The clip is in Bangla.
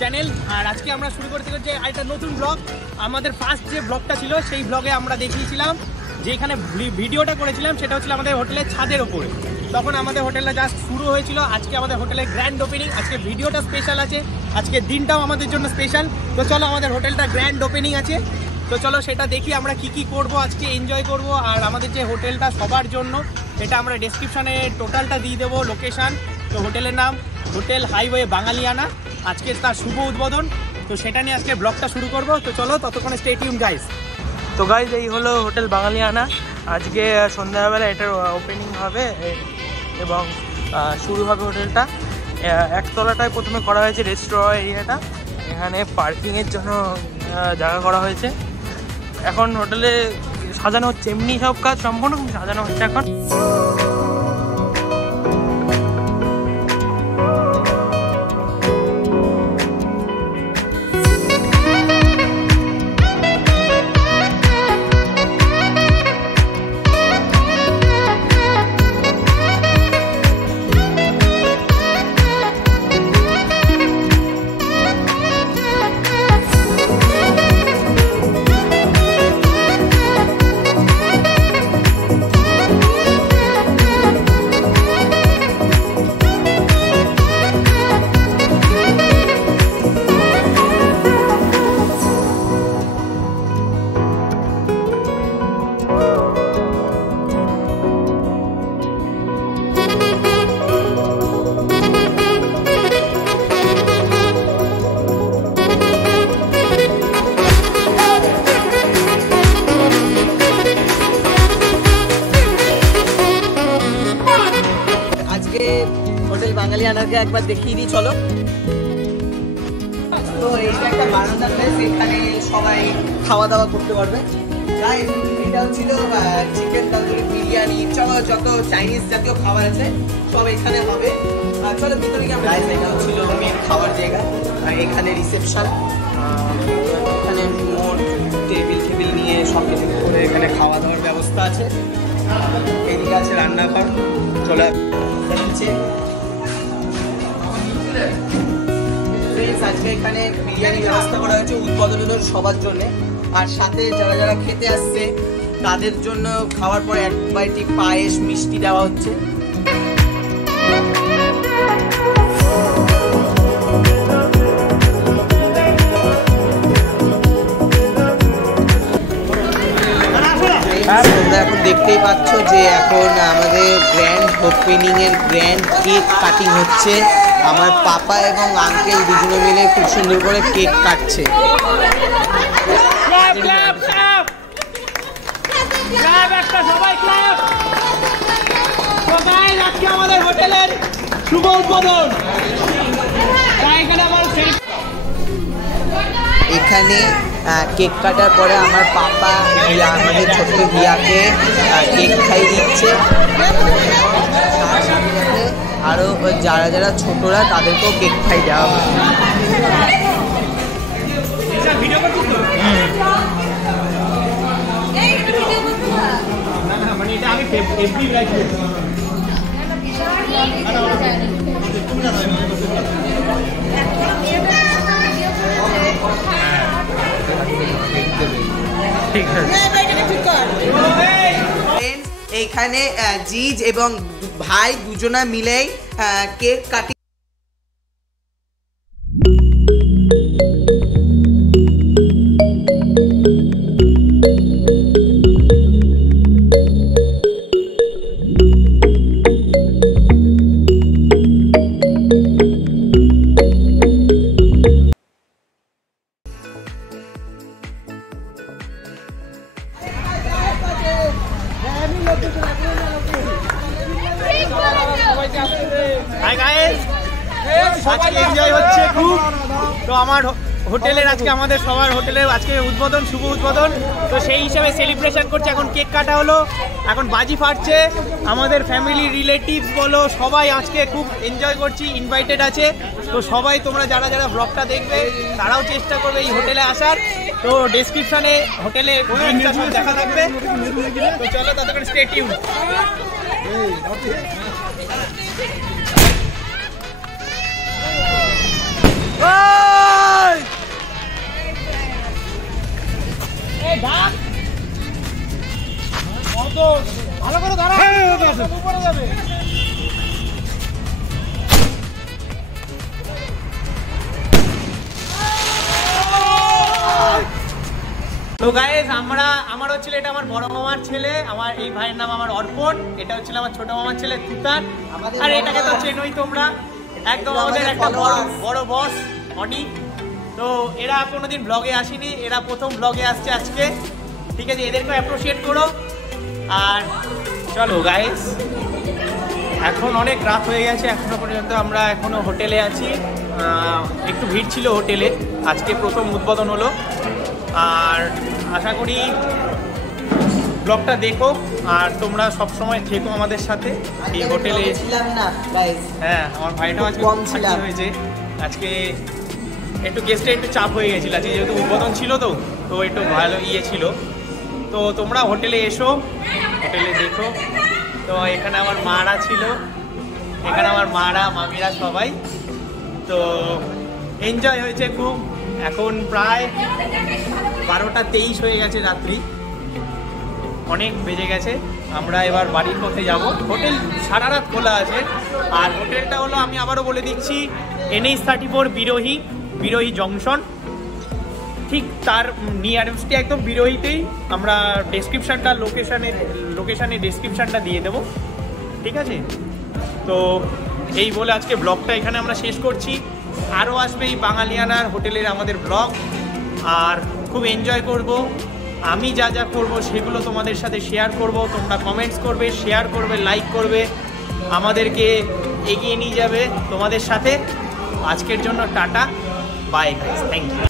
চ্যানেল। আর আজকে আমরা শুরু করতে হচ্ছে একটা নতুন ব্লগ। আমাদের ফার্স্ট যে ব্লগটা ছিল সেই ব্লগে আমরা দেখিয়েছিলাম যে এখানে ভিডিওটা করেছিলাম সেটা হচ্ছিল আমাদের হোটেলের ছাদের ওপরে। তখন আমাদের হোটেলটা জাস্ট শুরু হয়েছিল। আজকে আমাদের হোটেলের গ্র্যান্ড ওপেনিং। আজকে ভিডিওটা স্পেশাল আছে, আজকের দিনটাও আমাদের জন্য স্পেশাল। তো চলো আমাদের হোটেলটা গ্র্যান্ড ওপেনিং আছে, তো চলো সেটা দেখি আমরা কি কি করব, আজকে এনজয় করব। আর আমাদের যে হোটেলটা সবার জন্য, এটা আমরা ডেসক্রিপশানে টোটালটা দিয়ে দেবো লোকেশান। তো হোটেলের নাম হোটেল হাইওয়ে বাঙালিয়ানা। আজকে তার শুভ উদ্বোধন, তো সেটা নিয়ে আজকে ব্লগটা শুরু করব। তো চলো ততক্ষণে স্টে টিউন গাইস। তো গাইজ এই হলো হোটেল বাঙালিয়ানা। আজকে সন্ধ্যাবেলা এটার ওপেনিং হবে এবং শুরু হবে হোটেলটা। একতলাটায় প্রথমে করা হয়েছে রেস্টুরেন্ট এরিয়াটা, এখানে পার্কিংয়ের জন্য জায়গা করা হয়েছে। এখন হোটেলে সাজানো হচ্ছে, এমনি সব কাজ সম্পূর্ণ সাজানো হচ্ছে এখন। হোটেল বাঙালিয়ানাকে একবার দেখিয়ে দিই চলো। তো এইটা একটা বারান্দা প্লেস, এখানে সবাই খাওয়া দাওয়া করতে পারবে। এটা হচ্ছিল চিকেন তন্দুরি, বিরিয়ানি, চলো যত চাইনিজ জাতীয় খাবার আছে সব এখানে হবে। চলো ভিতরে গিয়ে আমরা। এটা হচ্ছিল মেন খাওয়ার জায়গা, আর এখানে রিসেপশন। এখানে মোট টেবিল নিয়ে সব কিছু করে এখানে খাওয়া দাওয়ার ব্যবস্থা আছে। এদিকে আছে রান্নাঘর। চলো আজকে এখানে বিরিয়ানি ব্যবস্থা করা হয়েছে উদ্বোধনের সবার জন্য। আর সাথে যারা যারা খেতে আসছে তাদের জন্য খাওয়ার পরে এক বাটি পায়েস মিষ্টি দেওয়া হচ্ছে। তোমরা এখন দেখতেই পাচ্ছ যে এখন আমাদের গ্র্যান্ড ওপেনিং এর গ্র্যান্ড কেক কাটিং হচ্ছে। আমার পাপা এবং আঙ্কেল দুজনে মিলে খুব সুন্দর করে কেক কাটছে। আমাদের হোটেলের শুভ উদ্বোধন। এখানে কেক কাটার পরে আমার পাপা আমাদের ছোট্ট হিয়াকে কেক খাইয়ে দিচ্ছে। তার সাথে সাথে আরও যারা যারা ছোটরা তাদেরকেও কেক খাই দেওয়া হবে। এইখানে জিজ এবং ভাই দুজনা মিলেই কেক কাটি। এনজয় হচ্ছে খুব। তো আমার হোটেলের আজকে আমাদের সবার হোটেলের আজকে উদ্বোধন, শুভ উদ্বোধন। তো সেই হিসাবে সেলিব্রেশন করছে। এখন কেক কাটা হলো, এখন বাজি ফাটছে। আমাদের ফ্যামিলি রিলেটিভস বলো সবাই আজকে খুব এনজয় করছি, ইনভাইটেড আছে। তো সবাই তোমরা যারা যারা ব্লগটা দেখবে তারাও চেষ্টা করবে এই হোটেলে আসার। তো ডেসক্রিপশনে হোটেলে লিংকটা সব দেখা থাকবে। তো চলো ততক্ষণ স্টে টিউন। Oh! ভালো করে ধরা উপরে যাবে। তো গাইস আমার হচ্ছিল এটা আমার বড় মামার ছেলে, আমার এই ভাইয়ের নাম আমার অর্পণ, এটা হচ্ছিল আমার ছোট মামার ছেলে তুতান, আর এটাকে তো চেনোই তোমরা, একদম আমাদের একটা বড় বস অনি। তো এরা কোনোদিন ব্লগে আসেনি, এরা প্রথম ব্লগে আসছে আজকে, ঠিক আছে, এদেরকে অ্যাপ্রিশিয়েট করো। আর চলো গাইস, এখন অনেক রাত হয়ে গেছে, এখনো পর্যন্ত আমরা এখনো হোটেলে আছি, একটু ভিড় ছিল হোটেলে, আজকে প্রথম উদ্বোধন হলো। আর আশা করি ব্লগটা দেখো আর তোমরা সব সময় থেকো আমাদের সাথে এই হোটেলে। ছিলাম না গাইস, হ্যাঁ আমার ভাইটাও আজকে খুশি হয়েছে, আজকে একটু গেস্টে একটু চাপ হয়ে গেছিল আজকে, যেহেতু উদ্বোধন ছিল তো তো একটু ভালো ছিল। তো তোমরা হোটেলে এসো, হোটেলে দেখো। তো এখানে আমার মারা ছিল, এখানে আমার মারা মামিরা সবাই, তো এনজয় হয়েছে খুব। এখন প্রায় 12:23 হয়ে গেছে রাত্রি, অনেক বেজে গেছে, আমরা এবার বাড়ির পথে যাব। হোটেল সারা রাত খোলা আছে, আর হোটেলটা হলো আমি আবারও বলে দিচ্ছি NH34 বিরোহী জংশন, ঠিক তার নিয়ারেস্টে একদম বিরোহীতেই। আমরা ডেসক্রিপশানটা লোকেশানে ডেসক্রিপশানটা দিয়ে দেবো, ঠিক আছে। তো এই বলে আজকে ব্লগটা এখানে আমরা শেষ করছি। আরও আসবে এই বাঙালিয়ানার হোটেলের আমাদের ব্লগ, আর খুব এনজয় করব। আমি যা যা করব সেগুলো তোমাদের সাথে শেয়ার করব, তোমরা কমেন্টস করবে, শেয়ার করবে, লাইক করবে, আমাদেরকে এগিয়ে নিয়ে যাবে তোমাদের সাথে। আজকের জন্য tata, bye guys, thank you.